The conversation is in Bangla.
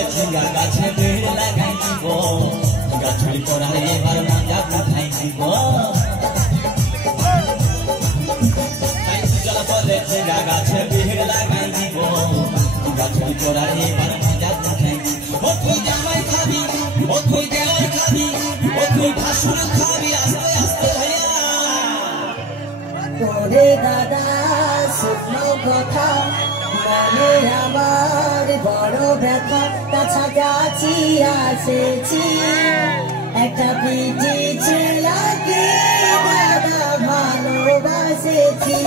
বলে ঝিঙ্গা গাছে ভিড় লাগাই দিব গাছুরি তোরা এবার মজা উঠাই দিব বলে ঝিঙ্গা গাছে ভিড় লাগাই দিব গাছুরি তোরা এবার মজা উঠাই দিব ও তুই জামাই খাবি ও তুই দেওয়ার খাবি ও তুই ভাসুর খাবি আস্তে আস্তে ভাইয়া তোরে দাদা শুকনো কথা মনে আমার বড় ব্যথা কাছাকাছি আসেছি একটা পিঠে ছেলাকে দাদা ভালোবাসেছি